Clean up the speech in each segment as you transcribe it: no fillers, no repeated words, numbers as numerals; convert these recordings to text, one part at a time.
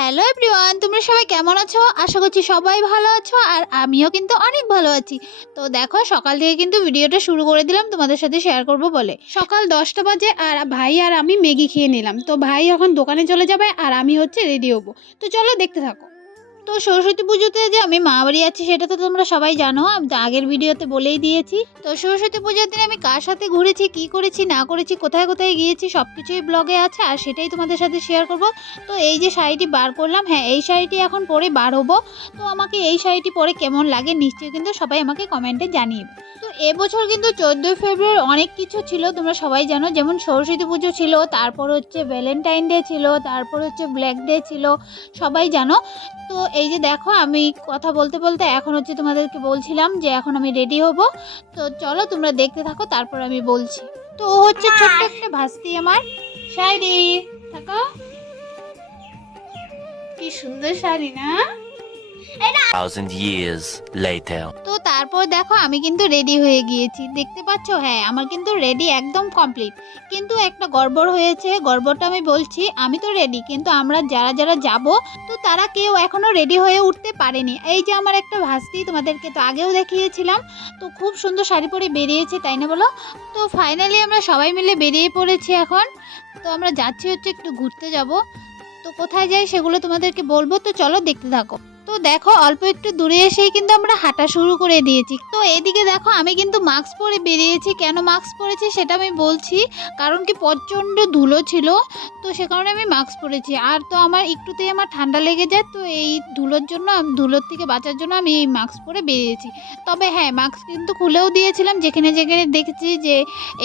Hello everyone, তোমরা সবাই কেমন আছো? আশা করছি সবাই ভালো আছো আর আমিও কিন্তু অনেক ভালো আছি। তো দেখো, সকাল থেকে কিন্তু ভিডিওটা শুরু করে দিলাম তোমাদের সাথে শেয়ার করব বলে। সকাল 10টা বাজে আর ভাই আর আমি ম্যাগি খেয়ে নিলাম। তো ভাই এখন দোকানে চলে যাবে আর আমি হচ্ছে রেডি হবো। তো চলো দেখতে থাকো। তো সরস্বতী পুজোতে যে আমি মা বাড়ি আছি সেটা তো তোমরা সবাই জানো, আমি তো আগের ভিডিওতে বলেই দিয়েছি। তো সরস্বতী পুজোর দিন আমি কার সাথে ঘুরেছি, কি করেছি না করেছি, কোথায় কোথায় গিয়েছি সব কিছুই ব্লগে আছে আর সেটাই তোমাদের সাথে শেয়ার করব। তো এই যে শাড়িটি বার করলাম, হ্যাঁ এই শাড়িটি এখন পরে বার হবো। তো আমাকে এই শাড়িটি পরে কেমন লাগে নিশ্চয়ই কিন্তু সবাই আমাকে কমেন্টে জানিয়ে। তো এবছর কিন্তু 14ই ফেব্রুয়ারি অনেক কিছু ছিল, তোমরা সবাই জানো, যেমন সরস্বতী পুজো ছিল, তারপর হচ্ছে ভ্যালেন্টাইন ডে ছিল, তারপর হচ্ছে ব্ল্যাক ডে ছিল, সবাই জানো। তো এই যে দেখো, আমি কথা বলতে বলতে এখন হচ্ছে তোমাদেরকে বলছিলাম যে এখন আমি রেডি হব। তো চলো তোমরা দেখতে থাকো, তারপর আমি বলছি। তো ও হচ্ছে ছোট্ট একটা ভাস্তি আমার। শাড়ি থাকো, কি সুন্দর শাড়ি না? 1,000 years later. তো তারপর দেখো আমি কিন্তু রেডি হয়ে গিয়েছি, দেখতে পাচ্ছো, হ্যাঁ আমার কিন্তু রেডি একদম কমপ্লিট। কিন্তু একটা গড়বড় হয়েছে, গড়বড়টা আমি বলছি। আমি তো রেডি, কিন্তু আমরা যারা যারা যাব তো তারা কেউ এখনো রেডি হয়ে উঠতে পারেনি। এই যে আমার একটা ভাস্তি, তোমাদেরকে তো আগেও দেখিয়েছিলাম, তো খুব সুন্দর শাড়ি পরে বেরিয়েছে, তাই না বলো? তো ফাইনালি আমরা সবাই মিলে বেরিয়ে পড়েছি এখন। তো আমরা যাচ্ছি হচ্ছে একটু ঘুরতে যাব। তো কোথায় যাই সেগুলো তোমাদেরকে বলবো, তো চলো দেখতে থাকো। তো দেখো, অল্প একটু দূরে এসেই কিন্তু আমরা হাঁটা শুরু করে দিয়েছি। তো এদিকে দেখো, আমি কিন্তু মাস্ক পরে বেরিয়েছি। কেন মাস্ক পরেছি সেটা আমি বলছি। কারণ কি, প্রচণ্ড ধুলো ছিল, তো সে কারণে আমি মাস্ক পরেছি। আর তো আমার একটুতেই আমার ঠান্ডা লেগে যায়, তো এই ধুলোর জন্য, ধুলোর থেকে বাঁচার জন্য আমি এই মাস্ক পরে বেরিয়েছি। তবে হ্যাঁ, মাস্ক কিন্তু খুলেও দিয়েছিলাম, যেখানে যেখানে দেখেছি যে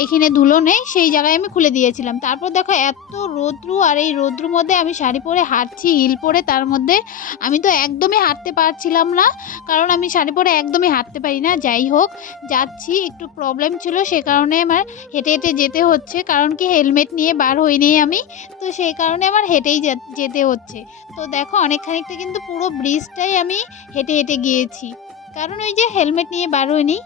এখানে ধুলো নেই সেই জায়গায় আমি খুলে দিয়েছিলাম। তারপর দেখো এত রৌদ্রু, আর এই রৌদ্রুর মধ্যে আমি শাড়ি পরে হাঁটছি, হিল পরে, তার মধ্যে আমি তো একদমই হাঁটতে পারছিলাম না, কারণ আমি শাড়ি পরে একদমই হাঁটতে পারি না। যাই হোক, যাচ্ছি, একটু প্রবলেম ছিল সে কারণে আমার হেঁটে হেঁটে যেতে হচ্ছে। কারণ কি, হেলমেট নিয়ে বার হইনি আমি, তো সেই কারণে আমার হেঁটেই যেতে হচ্ছে। তো দেখো, অনেক খানিকটা কিন্তু পুরো ব্রিজটাই আমি হেঁটে হেঁটে গিয়েছি, কারণ ওই যে হেলমেট নিয়ে বার হইনি।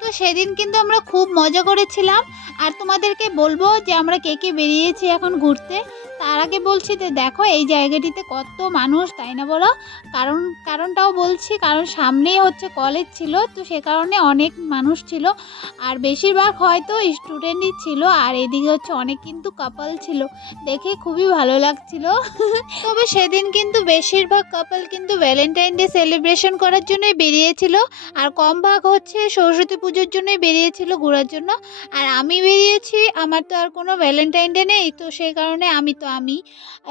তো সেদিন কিন্তু আমরা খুব মজা করেছিলাম। আর তোমাদেরকে বলবো যে আমরা কে কে বেরিয়েছি এখন ঘুরতে। তার আগে বলছি যে দেখো এই জায়গাটিতে কত মানুষ, তাই না বলো? কারণটাও বলছি, কারণ সামনেই হচ্ছে কলেজ ছিল, তো সে কারণে অনেক মানুষ ছিল। আর বেশিরভাগ হয়তো স্টুডেন্টই ছিল, আর এদিকে হচ্ছে অনেক কিন্তু কাপল ছিল, দেখে খুবই ভালো লাগছিল। তবে সেদিন কিন্তু বেশিরভাগ কাপল কিন্তু ভ্যালেন্টাইন ডে সেলিব্রেশন করার জন্যই বেরিয়েছিল, আর কম ভাগ হচ্ছে সরস্বতী পুজোর জন্যই বেরিয়েছিল ঘোরার জন্য। আর আমি বেরিয়েছি, আমার তো আর কোনো ভ্যালেন্টাইন ডে নেই, তো সেই কারণে আমি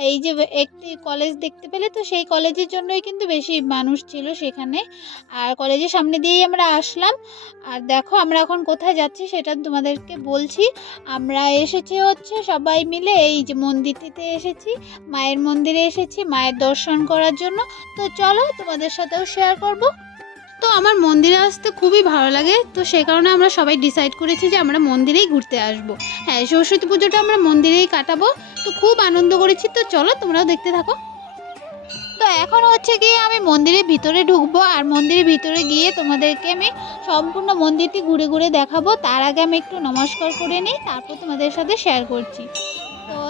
এই যে একটি কলেজ দেখতে পেলে, তো সেই কলেজের জন্যই কিন্তু বেশি মানুষ ছিল সেখানে। আর কলেজের সামনে দিয়েই আমরা আসলাম। আর দেখো আমরা এখন কোথায় যাচ্ছি সেটা তোমাদেরকে বলছি। আমরা এসেছি হচ্ছে সবাই মিলে এই যে মন্দিরটিতে এসেছি, মায়ের মন্দিরে এসেছি মায়ের দর্শন করার জন্য। তো চলো তোমাদের সাথেও শেয়ার করব। তো আমার মন্দিরে আসতে খুবই ভালো লাগে, তো সেই কারণে আমরা সবাই ডিসাইড করেছি যে আমরা মন্দিরেই ঘুরতে আসব। হ্যাঁ, সরস্বতী পুজোটা আমরা মন্দিরেই কাটাবো। তো খুব আনন্দ করেছি, তো চলো তোমরাও দেখতে থাকো। তো এখন হচ্ছে গিয়ে আমি মন্দিরের ভিতরে ঢুকবো, আর মন্দিরের ভিতরে গিয়ে তোমাদেরকে আমি সম্পূর্ণ মন্দিরটি ঘুরে ঘুরে দেখাবো। তার আগে আমি একটু নমস্কার করে নিই, তারপর তোমাদের সাথে শেয়ার করছি।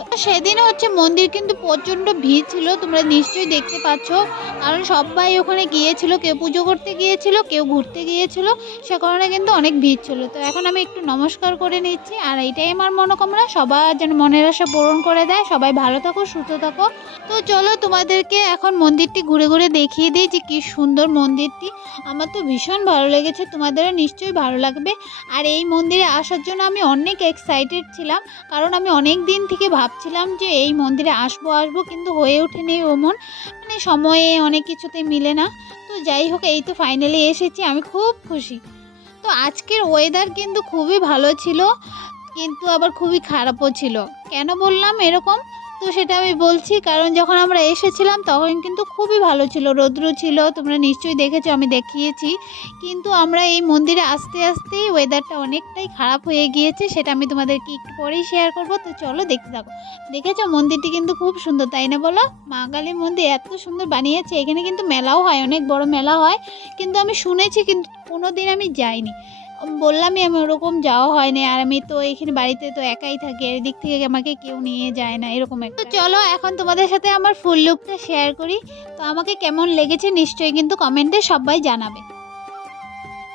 তো সেদিন হচ্ছে মন্দির কিন্তু প্রচণ্ড ভিড় ছিল, তোমরা নিশ্চয়ই দেখতে পাচ্ছ, কারণ সবাই ওখানে গিয়েছিল, কেউ পুজো করতে গিয়েছিল, কেউ ঘুরতে গিয়েছিল, সে কারণে কিন্তু অনেক ভিড় ছিল। তো এখন আমি একটু নমস্কার করে নিচ্ছি, আর এইটাই আমার মনোকামনা, সবার যেন মনের আশা পূরণ করে দেয়। সবাই ভালো থাকো, সুস্থ থাকো। তো চলো তোমাদেরকে এখন মন্দিরটি ঘুরে ঘুরে দেখিয়ে দিই যে কী সুন্দর মন্দিরটি। আমার তো ভীষণ ভালো লেগেছে, তোমাদেরও নিশ্চয়ই ভালো লাগবে। আর এই মন্দিরে আসার জন্য আমি অনেক এক্সাইটেড ছিলাম, কারণ আমি অনেক দিন থেকে ভাবছিলাম যে এই মন্দিরে আসবো আসবো, কিন্তু হয়ে ওঠেনি ওমন, মানে সময়ে অনেক কিছুতে মিলে না। তো যাই হোক, এই তো ফাইনালি এসেছি, আমি খুব খুশি। তো আজকের ওয়েদার কিন্তু খুবই ভালো ছিল, কিন্তু আবার খুবই খারাপও ছিল। কেন বললাম এরকম, তো সেটা আমি বলছি। কারণ যখন আমরা এসেছিলাম তখন কিন্তু খুবই ভালো ছিল, রৌদ্র ছিল, তোমরা নিশ্চয়ই দেখেছো, আমি দেখিয়েছি। কিন্তু আমরা এই মন্দিরে আসতে আসতেই ওয়েদারটা অনেকটাই খারাপ হয়ে গিয়েছে, সেটা আমি তোমাদেরকে একটু পরেই শেয়ার করব। তো চলো দেখতে থাকো। দেখেছো মন্দিরটি কিন্তু খুব সুন্দর, তাই না বলো? মা কালীর মন্দির এত সুন্দর বানিয়েছে। এখানে কিন্তু মেলাও হয়, অনেক বড় মেলা হয়, কিন্তু আমি শুনেছি, কিন্তু কোনো দিন আমি যাইনি। বললামই আমি ওরকম যাওয়া হয়নি, আর আমি তো এখানে বাড়িতে তো একাই থাকি, আর এদিক থেকে আমাকে কেউ নিয়ে যায় না এরকম একটা। তো চলো এখন তোমাদের সাথে আমার ফুল লুকটা শেয়ার করি। তো আমাকে কেমন লেগেছে নিশ্চয়ই কিন্তু কমেন্টে সবাই জানাবে।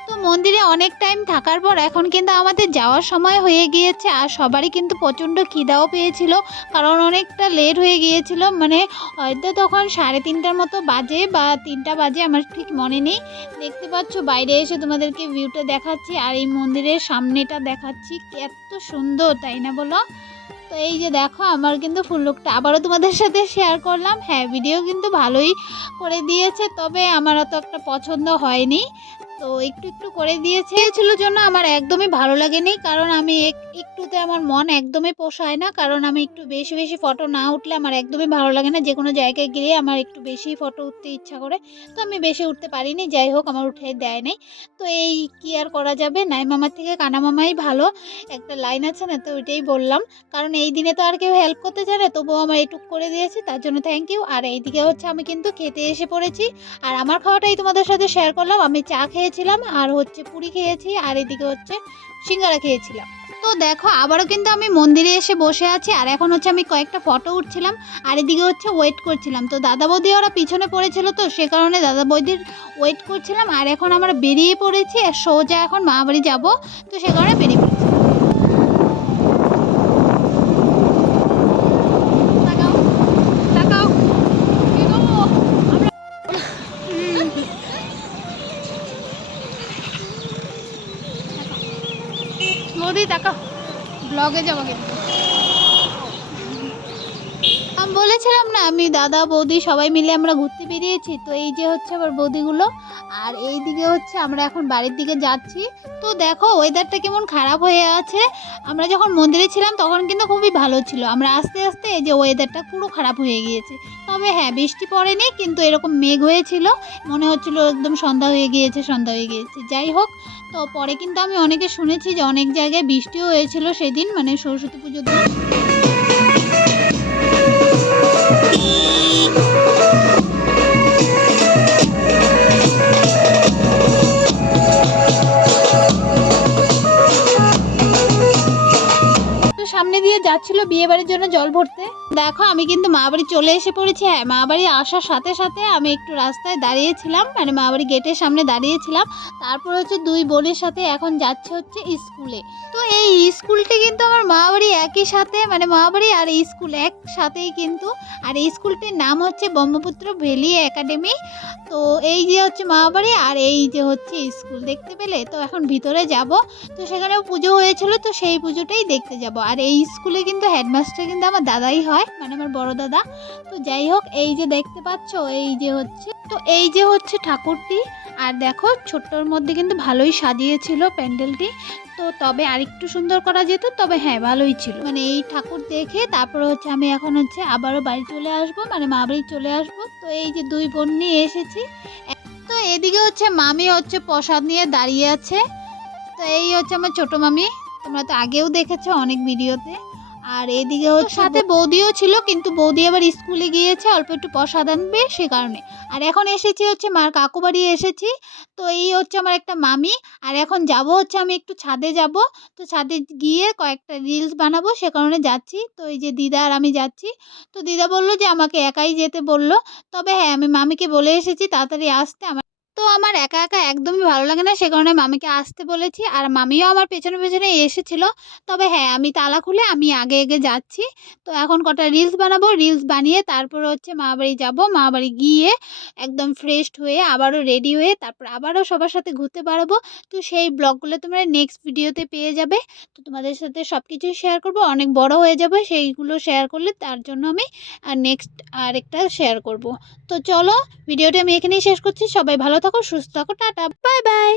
তো মন্দিরে অনেক টাইম থাকার পর এখন কিন্তু আমাদের যাওয়ার সময় হয়ে গিয়েছে, আর সবারই কিন্তু প্রচণ্ড খিদাও পেয়েছিল, কারণ অনেকটা লেট হয়ে গিয়েছিল, মানে হয়তো তখন 3:30টার মতো বাজে বা 3টা বাজে, আমার ঠিক মনে নেই। দেখতে পাচ্ছ বাইরে এসে তোমাদেরকে ভিউটা দেখাচ্ছি, আর এই মন্দিরের সামনেটা দেখাচ্ছি, এত সুন্দর তাই না বলো? তো এই যে দেখো আমার কিন্তু ফুল লুকটা আবারও তোমাদের সাথে শেয়ার করলাম। হ্যাঁ, ভিডিও কিন্তু ভালোই করে দিয়েছে, তবে আমার অত একটা পছন্দ হয়নি। তো একটু একটু করে দিয়েছে ছিল জন্য আমার একদমই ভালো লাগেনি, কারণ আমি একটুতে আমার মন একদমই পোষায় না, কারণ আমি একটু বেশি বেশি ফটো না উঠলে আমার একদমই ভালো লাগে না। যে কোনো জায়গায় গিয়ে আমার একটু বেশি ফটো উঠতে ইচ্ছা করে, তো আমি বেশি উঠতে পারিনি, যাই হোক আমার উঠে দেয় নাই। তো এই কি আর করা যাবে, নাই মামার থেকে কানা মামাই ভালো, একটা লাইন আছে না, তো ওইটাই বললাম। কারণ এই দিনে তো আর কেউ হেল্প করতে চায় না, তবুও আমার এইটুক করে দিয়েছে, তার জন্য থ্যাংক ইউ। আর এইদিকে হচ্ছে আমি কিন্তু খেতে এসে পড়েছি, আর আমার খাওয়াটাই তোমাদের সাথে শেয়ার করলাম। আমি চা খেয়েছিলাম, আর হচ্ছে পুরি খেয়েছি, আর এদিকে হচ্ছে সিঙ্গারা খেয়েছিলাম। তো দেখো আবারও কিন্তু আমি মন্দিরে এসে বসে আছি, আর এখন হচ্ছে আমি কয়েকটা ফটো উঠছিলাম, আর এদিকে হচ্ছে ওয়েট করছিলাম। তো দাদা বৌদি ওরা পিছনে পড়েছিল, তো সে কারণে দাদা বৌদির ওয়েট করছিলাম। আর এখন আমরা বেরিয়ে পড়েছি, আর সোজা এখন মা বাড়ি যাবো, তো সে কারণে বেরিয়ে পড়েছি। তাকাও তাকাও, এগো, আমরা মোদি তাকাও, ব্লগে যাবো কিন্তু। আমি বলেছিলাম না আমি দাদা বৌদি সবাই মিলে আমরা ঘুরতে বেরিয়েছি। তো এই যে হচ্ছে আবার বৌদিগুলো, আর এই দিকে হচ্ছে আমরা এখন বাড়ির দিকে যাচ্ছি। তো দেখো ওয়েদারটা কেমন খারাপ হয়ে আছে। আমরা যখন মন্দিরে ছিলাম তখন কিন্তু খুবই ভালো ছিল, আমরা আস্তে আস্তে এই যে ওয়েদারটা পুরো খারাপ হয়ে গিয়েছে। তবে হ্যাঁ, বৃষ্টি পড়েনি, কিন্তু এরকম মেঘ হয়েছিল, মনে হচ্ছিল একদম সন্ধ্যা হয়ে গিয়েছে, সন্ধ্যা হয়ে গিয়েছে। যাই হোক, তো পরে কিন্তু আমি অনেকে শুনেছি যে অনেক জায়গায় বৃষ্টিও হয়েছিল সেদিন, মানে সরস্বতী পুজোর দিন। তো সামনে দিয়ে যাচ্ছিল বিয়ে বাড়ির জন্য জল ভরতে। দেখো আমি কিন্তু মা বাড়ি চলে এসে পড়েছি। হ্যাঁ, মা বাড়ি আসার সাথে সাথে আমি একটু রাস্তায় দাঁড়িয়েছিলাম, মানে মা বাড়ি গেটের সামনে দাঁড়িয়েছিলাম। তারপর হচ্ছে দুই বোনের সাথে এখন যাচ্ছে হচ্ছে স্কুলে। তো এই স্কুলটি কিন্তু আমার মা বাড়ি একই সাথে, মানে মা বাড়ি আর এই স্কুল একসাথেই কিন্তু। আর এই স্কুলটির নাম হচ্ছে ব্রহ্মপুত্র ভ্যালি একাডেমি। তো এই যে হচ্ছে মা বাড়ি, আর এই যে হচ্ছে স্কুল, দেখতে পেলে? তো এখন ভিতরে যাব, তো সেখানেও পুজো হয়েছিল, তো সেই পুজোটাই দেখতে যাব। আর এই স্কুলে কিন্তু হেডমাস্টার কিন্তু আমার দাদাই হয়, মানে আমার বড় দাদা। তো যাই হোক, এই যে দেখতে পাচ্ছ এই যে হচ্ছে, তো এই যে হচ্ছে ঠাকুরটি। আর দেখো ছোট্টর মধ্যে কিন্তু ভালোই সাজিয়েছিল প্যান্ডেলটি। তো তবে আরেকটু সুন্দর করা যেত, তবে হ্যাঁ ভালোই ছিল। মানে এই ঠাকুর দেখে তারপরে হচ্ছে আমি এখন হচ্ছে আবারও বাড়ি চলে আসব, মানে মা বাড়ি চলে আসব। তো এই যে দুই বোন নিয়ে এসেছি। তো এদিকে হচ্ছে মামি হচ্ছে প্রসাদ নিয়ে দাঁড়িয়ে আছে। তো এই হচ্ছে আমার ছোট মামি, তোমরা তো আগেও দেখেছো অনেক ভিডিওতে। আর এদিকে হচ্ছে সাথে বৌদিও ছিল, কিন্তু বৌদি আবার স্কুলে গিয়েছে অল্প একটু প্রসাদ আনবে সে কারণে। আর এখন এসেছি হচ্ছে মার কাকু বাড়ি এসেছি। তো এই হচ্ছে আমার একটা মামি। আর এখন যাব হচ্ছে আমি একটু ছাদে যাব। তো ছাদে গিয়ে কয়েকটা রিলস বানাবো, সে কারণে যাচ্ছি। তো এই যে দিদা আর আমি যাচ্ছি। তো দিদা বললো যে আমাকে একাই যেতে বললো, তবে হ্যাঁ আমি মামিকে বলে এসেছি তাড়াতাড়ি আসতে। তো আমার একা একা একদমই ভালো লাগে না, সে কারণে মামিকে আসতে বলেছি, আর মামিও আমার পেছনে পেছনে এসেছিল। তবে হ্যাঁ আমি তালা খুলে আমি আগে আগে যাচ্ছি। তো এখন কটা রিলস বানাবো, রিলস বানিয়ে তারপর হচ্ছে মা বাড়ি যাবো। মা বাড়ি গিয়ে একদম ফ্রেশ হয়ে আবারও রেডি হয়ে তারপর আবারও সবার সাথে ঘুরতে পারবো। তো সেই ব্লগগুলো তোমরা নেক্সট ভিডিওতে পেয়ে যাবে। তো তোমাদের সাথে সব কিছুই শেয়ার করবো, অনেক বড় হয়ে যাবে সেইগুলো শেয়ার করলে, তার জন্য আমি নেক্সট আরেকটা শেয়ার করব। তো চলো, ভিডিওটা আমি এখানেই শেষ করছি। সবাই ভালো থাকো, সুস্থ থাকো, টাটা, বাই বাই।